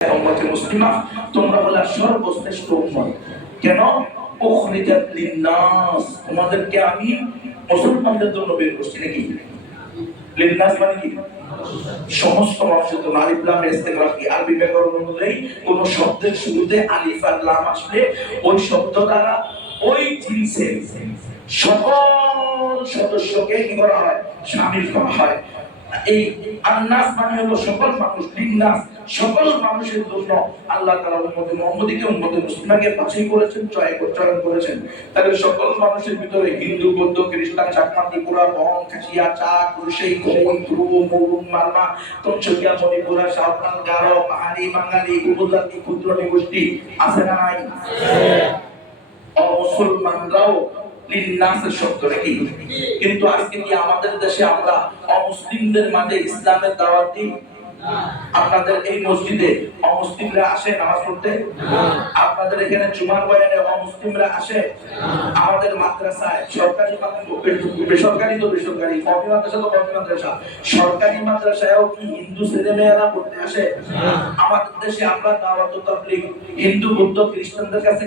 উম্মতে মুসলিমা, তোমরা হলে সর্বশ্রেষ্ঠ উম্মত। কেন? উখরিজাত লিন-নাস, তোমাদেরকে আমি মুসলমানদের জন্য বের করছি। নাকি লিন-নাস মানে কি? সমস্ত মানুষের জন্য। আলিফ লাম ইস্তিগরাক কি? আরবি ব্যাকরণ অনুযায়ী কোন শব্দের শুরুতে আলিফ আর লাম আসলে ওই শব্দ দ্বারা ওই জিনিসের সকল সদস্যকে কি করা হয়? শামিল করা হয়। এই আন-নাস মানে হলো সকল মানুষ। লিন-নাস সকল মানুষের জন্য আল্লাহ তাআলা উম্মতে মুহাম্মদীকে উম্মতে মুসলিমাকে বাছাই করেছেন, চয়ন করেছেন। তাহলে সকল মানুষের ভিতরে হিন্দু, বৌদ্ধ, খ্রিস্টান, চাকমা, ত্রিপুরা, বং, খাসিয়া, চাক, কুরুশেই, খোই, ধ্রুব, মুরুং, মারমা, তঞ্চলিয়া, মণিপুরা, সাঁওতাল, গারো, পাহাড়ি, বাঙালি, উপজাতি, ক্ষুদ্র নিগোষ্ঠী আছে না নাই? অমুসলমানরাও লিন-নাসের শব্দ। নাকি? কিন্তু আজকে কি আমাদের দেশে আমরা অমুসলিমদের মাঝে ইসলামের দাওয়াত দিই? আপনাদের এই মসজিদে অমুসলিমরা আসে নামাজ পড়তে? আপনাদের এখানে জুমার বয়ানে অমুসলিমরা আসে? আমাদের মাদ্রাসায় সরকারি বেসরকারি তো বেসরকারি, কওমি মাদ্রাসা তো কওমি মাদ্রাসা, সরকারি মাদ্রাসায়ও কি হিন্দু ছেলেমেয়েরা পড়তে আসে? আমাদের দেশে আমরা দাওয়াত ও তাবলীগ হিন্দু, বৌদ্ধ, খ্রিস্টানদের কাছে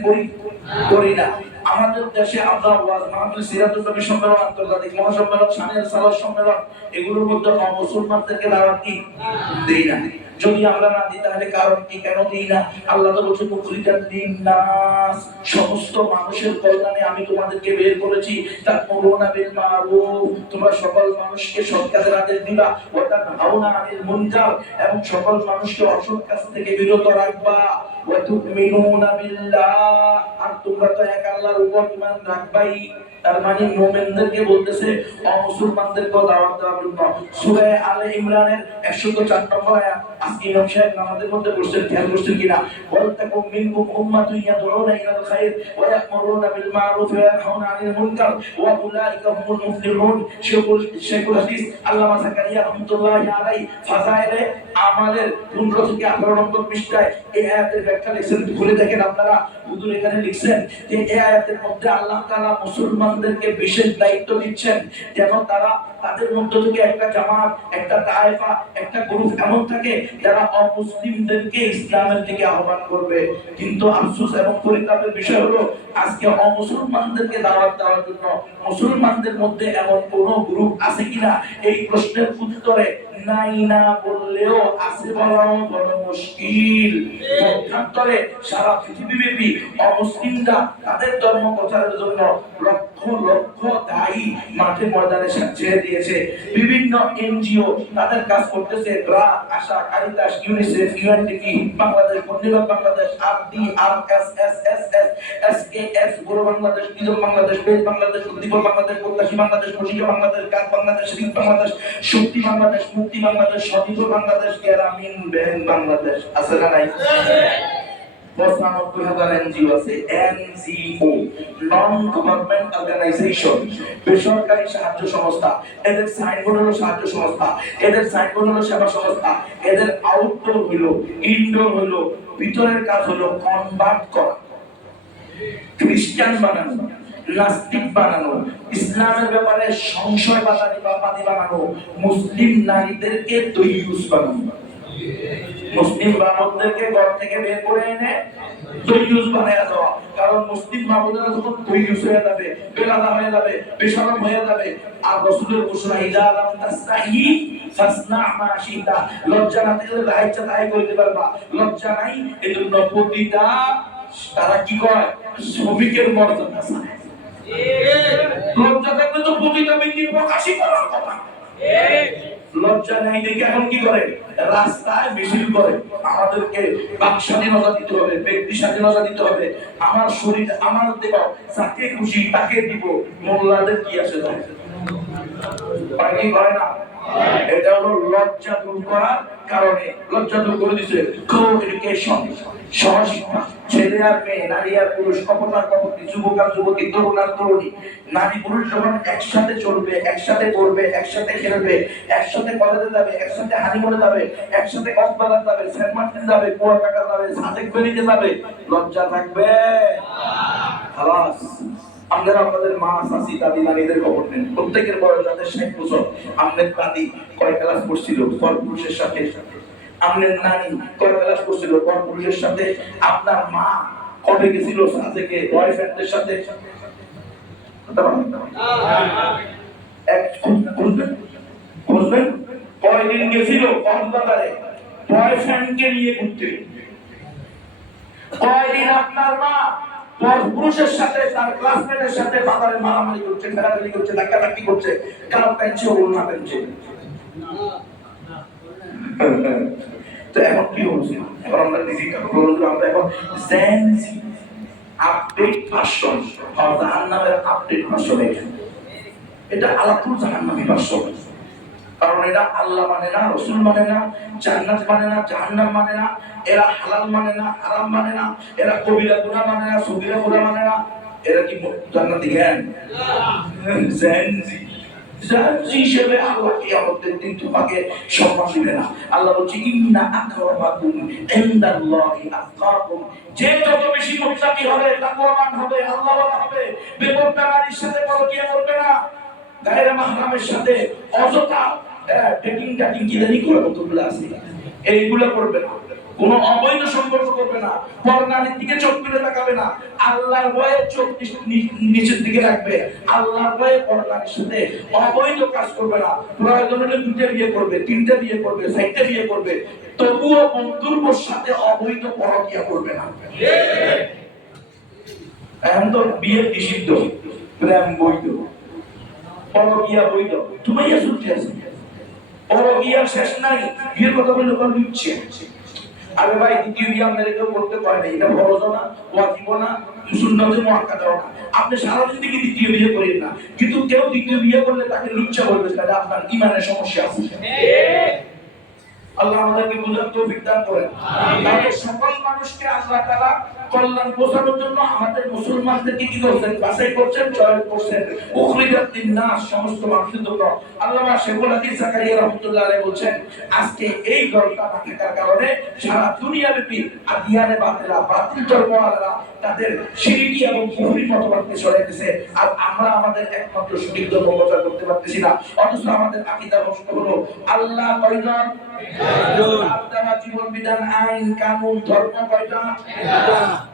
করি না। আমাদের দেশে আমরা ওয়াজ মাহফিল, সিরাতুল নবী সম্মেলন, আন্তর্জাতিক মহাসম্মেলন, শানের সালাত সম্মেলন, এগুলোর মধ্যে মুসলমানদেরকে দাওয়াত দেই না। যদি আমরা না দিই তাহলে কারণ কি? কেন দিই না? আল্লাহ তো বলেছেন উখরিজাত লিন-নাস, সমস্ত মানুষের কল্যাণে আমি তোমাদেরকে বের করেছি। তা'মুরুনা বিল মা'রুফ, তোমরা সকল মানুষকে সৎ কাজের আদেশ দিবা। ওয়া তানহাউনা আনিল মুনকার, এবং সকল মানুষকে অসৎ কাজ থেকে বিরত রাখবা। ওয়া তু'মিনুনা বিল্লাহ, আর তোমরা তো এক আল্লাহর উপর ঈমান রাখবাই। তার মানে মুমিনদেরকে বলতেছে অমুসলমানদেরকে দাওয়াত দেওয়ার জন্য। সূরা আলে ইমরানের 104 নম্বর আয়াত। আজকে ইমাম সাহেব নামাজের মধ্যে বসছেন, খেয়াল করছেন কিনা? ওয়ালতাকুম মিনকুম উম্মাতুন ইয়াদউনা ইলাল খায়র ওয়া ইয়া'মুরুনা বিল মা'রুফ ওয়া ইয়ানহাউনা আনিল মুনকার ওয়া উলাইকা হুমুল মুফলিহুন। শেখুল হাদিস আল্লামা যাকারিয়া রাহমাতুল্লাহি আলাইহি ফাযাইলে আমাদের 15 থেকে 18 নম্বর পৃষ্ঠায় এই আয়াতের ব্যাখ্যা লিখছেন। খুলে দেখেন আপনারা, হুজুর এখানে লিখছেন যে এই আয়াতের মধ্যে আল্লাহ তাআলা মুসলমানদেরকে বিশেষ দায়িত্ব দিচ্ছেন যেন তারা তাদের মধ্য থেকে একটা জামাত, একটা তায়েফা, একটা গ্রুপ এমন থাকে যারা অমুসলিমদেরকে ইসলামের দিকে আহ্বান করবে। কিন্তু আফসোস এবং পরিতাপের বিষয় হলো আজকে অমুসলমানদেরকে দাওয়াত দেওয়ার জন্য মুসলমানদের মধ্যে এমন কোন গ্রুপ আছে কিনা এই প্রশ্নের উত্তরে নাই না বললেও আছে বলাও বড় মুশকিল। পক্ষান্তরে সারা পৃথিবীব্যাপী অমুসলিমরা তাদের ধর্ম প্রচারের জন্য লক্ষ লক্ষ দায়ী মাঠে ময়দানে ছেড়ে দিয়েছে। বিভিন্ন এনজিও তাদের কাজ করতেছে। BRAC, ASA, Caritas, UNICEF, UNDP, Bangladesh, বন্দিবাদ বাংলাদেশ, আরডি, আরএসএসএসএস, এসকেএস, গোর বাংলাদেশ, বিজয় বাংলাদেশ, বেদ বাংলাদেশ, উদ্দীপক বাংলাদেশ, প্রত্যাশী বাংলাদেশ, মসিকা বাংলাদেশ, গাছ বাংলাদেশ, রিক বাংলাদেশ, শক্তি বাংলাদেশ, মুক্তি বাংলাদেশ, স্বনির্ভ বাংলাদেশ, গ্রামীণ ব্যাংক বাংলাদেশ। আছে না নাই? 95,000 এনজিও আছে। এনজিও, নন গভর্নমেন্ট অর্গানাইজেশন, বেসরকারি সাহায্য সংস্থা। এদের সাইনবোর্ড হলো সাহায্য সংস্থা, এদের সাইনবোর্ড হলো সেবা সংস্থা। এদের আউটডোর হলো, ইনডোর হলো, ভিতরের কাজ হলো কনভার্ট করা, খ্রিস্টান বানানো, নাস্তিক বানানো, ইসলামের ব্যাপারে সংশয়বাদী বানানো, মুসলিম নারীদেরকে দৈয়ুস বানানো, মুসলিম বাবুদেরকে ঘর থেকে বের করে এনে দৈয়ুস বানায়া দেওয়া। কারণ মুসলিম বাবুরা যখন দৈয়ুস হয়ে যাবে, বেলাদা হয়ে যাবে, বেশরম হয়ে যাবে, আর রাসূলের ঘোষণা ইজা লাম তাসতাহি ফাসনা মা শিতা, লজ্জা না থাকলে যা ইচ্ছা তাই করতে পারবা। লজ্জা নাই, এজন্য প্রতিটা তারা কি করে? শ্রমিকের মর্যাদা চায়। লজ্জা থাকলে তো প্রতিটা ব্যক্তি প্রকাশই করার কথা। লজ্জা নাই দেখে এখন কি করে? রাস্তায় মিছিল করে। আমাদেরকে বাক স্বাধীনতা দিতে হবে, ব্যক্তি স্বাধীনতা দিতে হবে, আমার শরীর আমার দেব, যাকে খুশি তাকে দিব। মোল্লাদের কি আছে তাই? কি করে না? এটা হলো লজ্জা দূর করার কারণে। লজ্জা দূর করে দিচ্ছে কো এডুকেশন, সহশিক্ষা। ছেলে আর মেয়ে, নারী আর পুরুষ, কপট আর কপটি, যুবক আর যুবতী, তরুণ আর তরুণী, নারী পুরুষ যখন একসাথে চলবে, একসাথে পড়বে, একসাথে খেলবে, একসাথে কলেজে যাবে, একসাথে হানিমুনে যাবে, একসাথে কক্সবাজার যাবে, সেন্ট মার্টিন যাবে, কুয়াকাটা যাবে, সাদেক ভ্যালিতে যাবে, লজ্জা থাকবে? খালাস। আপনারা আপনাদের মা, চাচি, দাদি, নানিদের খবর নেন। প্রত্যেকের বয়স যাদের 60 বছর। আমাদের দাদি কয় ক্লাস পড়ছিল পরপুরুষের সাথে? আপনার নানি কয় ক্লাস করছিল পরপুরুষের সাথে, আপনার মা কবে গেছিল সাজেকে বয়ফ্রেন্ডের সাথে, এক বুঝবেন বুঝবেন কয়দিন গেছিল কক্সবাজারে বয়ফ্রেন্ডকে নিয়ে ঘুরতে, কয়দিন আপনার মা পুরুষের সাথে তার ক্লাসমেটের সাথে বাজারে মারামারি করছে, ঠেলাঠেলি করছে, ধাক্কাধাক্কি করছে, কাল পেনছে ওর না পেনছে। তো এখন কি হচ্ছে, এখন আমরা ডিজিটাল প্রোগ্রাম, আমরা এখন জেনজি আপডেট ভার্সন জাহান্নামের আপডেট ভার্সন, এটা আলাতুল জাহান্নামী ভার্সন। কারণ এরা আল্লাহ মানে না, রসুল মানে না, জান্নাত মানে না, জাহান্নাম মানে না, এরা হালাল মানে না, হারাম মানে না, এরা কবিরা গুনাহ মানে না, সগীরা গুনাহ মানে না, এরা কি জান্নাতি জ্ঞান জেনজি জেনজি হিসেবে আল্লাহ কিয়ামতের দিন তোমাকে সম্মান দিবে না। আল্লাহ বলছে ইন্না আকরামাকুম ইনদাল্লাহি আতকাকুম, যে যত বেশি মুত্তাকি হবে, তাকওয়াবান হবে, আল্লাহওয়ালা হবে, বেপরদা নারীর সাথে পরকিয়া করবে না, গায়রে মাহরামের সাথে অযথা ডেটিং কি জানি করে কতগুলো আছে, এইগুলো করবে না, কোনো অবৈধ সম্পর্ক করবে না, পরনারীর দিকে চোখ তুলে তাকাবে না, আল্লাহর ভয়ে চোখ নিচের দিকে রাখবে, আল্লাহর ভয়ে পরনারীর সাথে অবৈধ কাজ করবে না, প্রয়োজন হলে 2টা বিয়ে করবে, 3টা বিয়ে করবে, 4টা বিয়ে করবে, তবুও বন্ধুর সাথে অবৈধ পরকিয়া করবে না। এখন তো বিয়ে নিষিদ্ধ, প্রেম বৈধ, পরকিয়া বৈধ, তুমাইয়া ছুটে আছে, পরকিয়ার শেষ নাই, বিয়ের কথা বলে লোক লুটছে। আরে ভাই দ্বিতীয় বিয়ে আপনার কেউ করতে পারে না, এটা ফরজ না, ওয়াজিব না, সুন্নাতে মুআক্কাদা না, আপনি সারা জিন্দেগি দ্বিতীয় বিয়ে করেন না, কিন্তু কেউ দ্বিতীয় বিয়ে করলে তাকে লুচ্চা বলবে, তাহলে আপনার ঈমানের সমস্যা আছে। আল্লাহ আমাদেরকে বুঝার তৌফিক দান করেন। তাহলে সকল মানুষকে আল্লাহ তাআলা কল্যাণ পৌঁছানোর জন্য আমাদের মুসলমানদেরকে কি করছেন, বাছাই করছেন, চয়ন করছেন, উখরিজাত লিন-নাস, সমস্ত মানুষের জন্য। আল্লামা শেখুল হাদিস জাকারিয়া রাহমাতুল্লাহ আলাইহি বলেন, আজকে এই দলটা না থাকার কারণে সারা দুনিয়াব্যাপী আদিয়ানে বাতিলা, বাতিল ধর্মওয়ালারা তাদের শিরকি এবং কুফরি মতবাদকে ছড়াইতেছে, আর আমরা আমাদের একমাত্র সঠিক ধর্ম প্রচার করতে পারতেছি না। অথচ আমাদের আকীদা নষ্ট হলো, আল্লাহ কয়জন, আল্লাহ জীবন বিধান, আইন কানুন, ধর্ম কয়টা,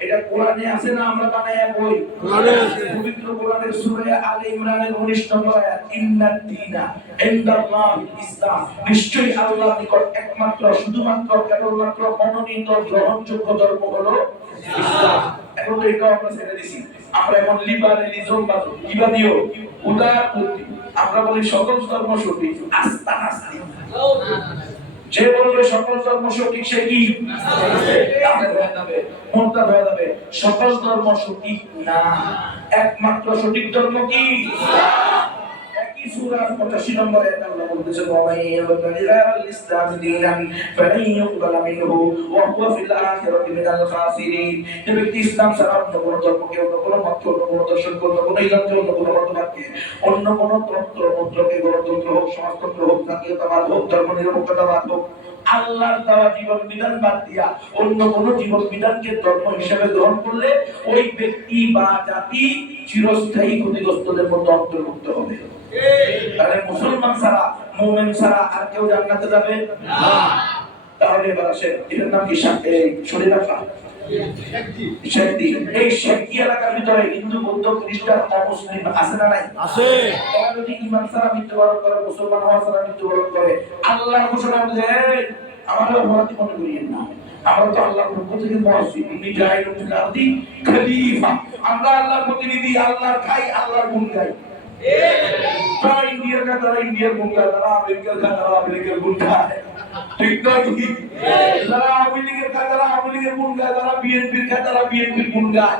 এটা কোরআনে আছে না, আমরা বানায়া বই, কোরআনে আছে, পবিত্র কোরআনের সূরা আলে ইমরানের 19 নম্বর আয়াত, ইন্নাদ দীনা ইনদাল্লাহিল ইসলাম, নিশ্চয়ই আল্লাহর নিকট একমাত্র, শুধুমাত্র, কেবলমাত্র মনোনীত গ্রহণযোগ্য ধর্ম হলো ইসলাম। এখন তো এটা আমরা ছেড়ে দিছি, আমরা এখন লিবারালিজম বা ইবাদিও উদারপন্থী, আমরা বলি সকল ধর্ম সঠিক, আস্থা নাস্তিক। যে বলবে সকল ধর্ম সঠিক সে কি কাফের হয়ে যাবে, মুরতাদ হয়ে যাবে। সকল ধর্ম সঠিক না, একমাত্র সঠিক ধর্ম কি ইসলাম। একই সূরা 85 নম্বর আয়াতে আল্লাহ বলতেছেন, ওয়া মান ইয়াবতাগি গায়রাল ইসলামি দীনান ফালান ইউকবালা মিনহু ওয়া হুয়া ফিল আখিরাতি মিনাল খাসিরিন। যে ব্যক্তি ইসলাম ছাড়া অন্য কোনো ধর্মকে, অন্য কোনো মত, অন্য কোনো দর্শন, অন্য কোনো ইলামকে, অন্য কোনো মতবাদকে, অন্য কোনো তন্ত্র মন্ত্রকে, গণতন্ত্র হোক, সমাজতন্ত্র হোক, জাতীয়তাবাদ হোক, ধর্মনিরপেক্ষতাবাদ হোক, আল্লাহর দেওয়া জীবন বিধান বাদ দিয়া অন্য কোন জীবন বিধানকে ধর্ম হিসেবে গ্রহণ করলে ওই ব্যক্তি বা জাতি চিরস্থায়ী ক্ষতিগ্রস্তদের মধ্যে অন্তর্ভুক্ত হবে। তাহলে মুসলমান ছাড়া, মুমিন ছাড়া আর কেউ জান্নাতে যাবে না। তাহলে এবার আসেন, এটার নাম কি শরীয়ত। এই শেখি এলাকার ভিতরে হিন্দু, বৌদ্ধ, খ্রিস্টান, অমুসলিম আছে না নাই? আছে। তারা যদি ঈমান ছাড়া মৃত্যুবরণ করে, মুসলমান হওয়া ছাড়া মৃত্যুবরণ করে, আল্লাহর ঘোষণা অনুযায়ী আমারও অপরাধী মনে করিয়েন না। আমরা তো আল্লাহর পক্ষ থেকে মুআসসিস, ইন্নী জাইলুন ফিল আরদি খলিফা, আমরা আল্লাহর প্রতিনিধি, আল্লাহর খাই, আল্লাহর গুণ গাই। তারা ইন্ডিয়ার কা, তারা ইন্ডিয়ার গুণ গায়, তারা আমেরিকার কা, তারা আমেরিকার গুণ গায়, ঠিক না? কি যারা আওয়ামী লীগের কা, তারা আওয়ামী লীগের গুণ গায়, তারা বিএনপির কা, তারা বিএনপির গুণ গায়।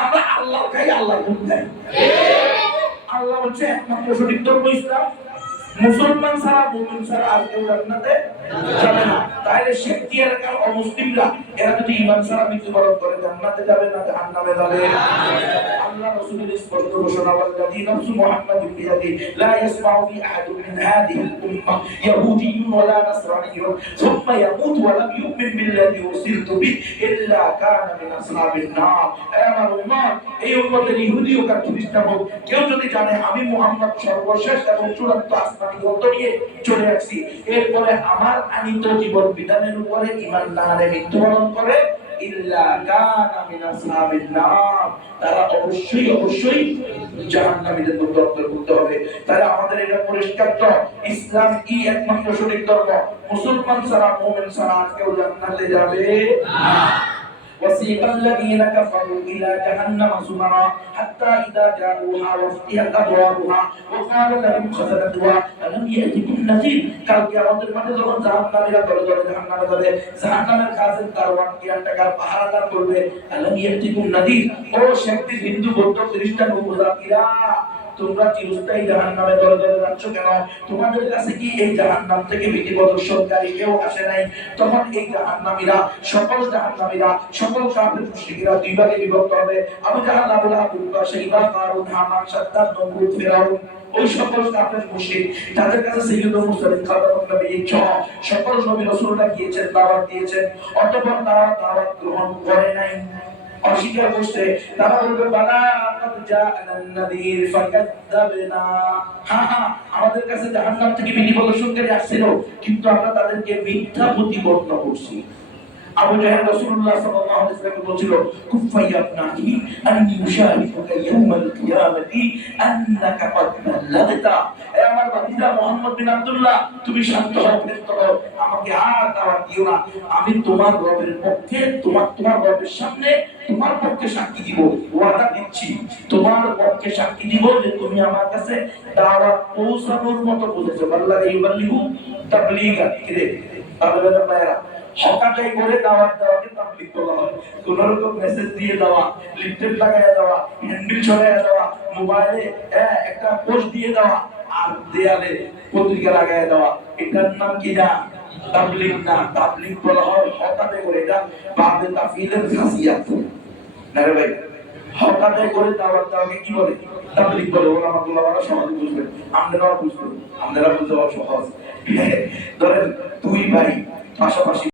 আমরা আল্লাহর খাই, আল্লাহর গুণ গাই। আল্লাহ বলছে একমাত্র সঠিক ধর্ম ইসলাম, মুসলমান ছাড়া, মুমিন ছাড়া আর কেউ জান্নাতে যাবে না। তাহলে শেখি এলাকার অমুসলিমরা এরা যদি ঈমান ছাড়া মৃত্যুবরণ করে জান্নাতে যাবে না জাহান্নামে যাবে? আল্লাহ রাসূলের স্পষ্ট ঘোষণা, ওয়াল্লাযী নাফসু মুহাম্মাদিন বিয়াদি লা ইয়াসমাউ বি আহাদুন মিন হাযিহিল উম্মাহ ইয়াহুদিয়্যুন ওয়া লা নাসরানিয়্যুন সুম্মা ইয়ামুতু ওয়া লাম ইউমিন বিল্লাযী উরসিলতু বিহি ইল্লা কানা মিন আসহাবিন নার। আমার উম্মত, এই উম্মতের ইহুদি হোক আর খ্রিস্টান হোক, কেউ যদি জানে আমি মুহাম্মদ সর্বশেষ এবং চূড়ান্ত আসমানি আসমানি গ্রন্থ নিয়ে চলে আসছি, এরপরে আমার আনিত জীবন বিধানের উপরে ঈমান না আনে মৃত্যুবরণ করে, ইল্লা কানা মিন আসহাবিন নার, তারা অবশ্যই জাহান্নামীদের মধ্যে অন্তর্ভুক্ত হবে। তাহলে আমাদের এটা পরিষ্কার তো, ইসলাম কি একমাত্র সঠিক ধর্ম, মুসলমান ছাড়া মুমিন ছাড়া আর কেউ জান্নাতে যাবে না। وسيق الذين كفروا إلى جهنم زمرا حتى إذا جاءوها وفتحت أبوابها وقال لهم خزنتها ألم يأتكم نذير। কালকে আমাদের মাঝে যখন জাহান্নামীরা দলে দলে জাহান্নামে যাবে, জাহান্নামের খাজেন দারওয়ান কেয়ারটেকার পাহারাদার বলবে, আলম ইয়াতিকুম নাযীর, ও শেখদের হিন্দু বৌদ্ধ খ্রিস্টান উপজাতিরা, তোমরা চিরস্থায়ী জাহান্নামে দলে দলে যাচ্ছ কেন? তোমাদের কাছে কি এই জাহান্নাম থেকে ভীতি প্রদর্শনকারী কেউ আসে নাই? তখন এই জাহান্নামীরা, সকল জাহান্নামীরা, সকল কাফির মুশরিকরা দুই ভাগে বিভক্ত হবে। আবু জাহল, আবু লাহাব, উতবা, শাইবা, কারুন, হামান, সাদ্দাদ, নমরুদ, ফিরাউন, ওই সকল কাফের মুশরিক, তাদের কাছে সাইয়্যিদুল মুরসালিন খাতামুন নবিয়্যিন সহ সকল নবী রাসূলরা গিয়েছেন, দাওয়াত দিয়েছেন, অতঃপর তারা দাওয়াত গ্রহণ করে নাই, অস্বীকার করছে। তারা বলবে, বালা কাদ জাআনান নাযীর ফাকাযযাবনা, হ্যাঁ আমাদের কাছে জাহান্নাম থেকে ভীতি প্রদর্শনকারী আসছিল, কিন্তু আমরা তাদেরকে মিথ্যা প্রতিপন্ন করছি। আবু জাহেল রাসূলুল্লাহ সাল্লাল্লাহু আলাইহি ওয়াসাল্লাম বলেছিল, কুফা ইয়া ইবনাহি আন্নী উশাহিদুকা ইয়াউমাল কিয়ামাতি আন্নাকা ক্বাদ বাল্লাগতা। এ আমার ভাতিজা মুহাম্মদ বিন আব্দুল্লাহ, তুমি শান্ত হও, ক্ষান্ত হও, আমাকে আর দাওয়াত দিও না। আমি তোমার রবের পক্ষে, তোমার রবের সামনে তোমার পক্ষে সাক্ষী দিব, ওয়াদা দিচ্ছি, তোমার পক্ষে সাক্ষী দিব যে তুমি আমার কাছে দাওয়াত পৌঁছানোর মতো পৌঁছেছো। আল্লাহ ইউবাল্লিগু তাবলীগা। কিরে তাবলীগের বাইরা হকাটাই করে দাওয়াত দেওয়াকে তাবলীগ বলা হয়। কোন রকম মেসেজ দিয়ে দেওয়া, লিফলেট লাগায় দেওয়া, হ্যান্ডবিল ছড়ায় দেওয়া, মোবাইলে একটা পোস্ট দিয়ে দেওয়া, আর দেয়ালে পত্রিকা লাগায় দেওয়া, এটার নাম কি না? তাবলীগ না। তাবলীগ বলা হয় হকাটে করে, এটা বাবে তাফসীরের খাসিয়াত না রে ভাই। হকাটে করে দাওয়াত দেওয়াকে কি বলে? তাবলীগ বলে। ওলামাগুলো সহজে বুঝবে, আপনারাও বুঝবেন, আপনারা বুঝতে সহজ। ধরেন দুই ভাই পাশাপাশি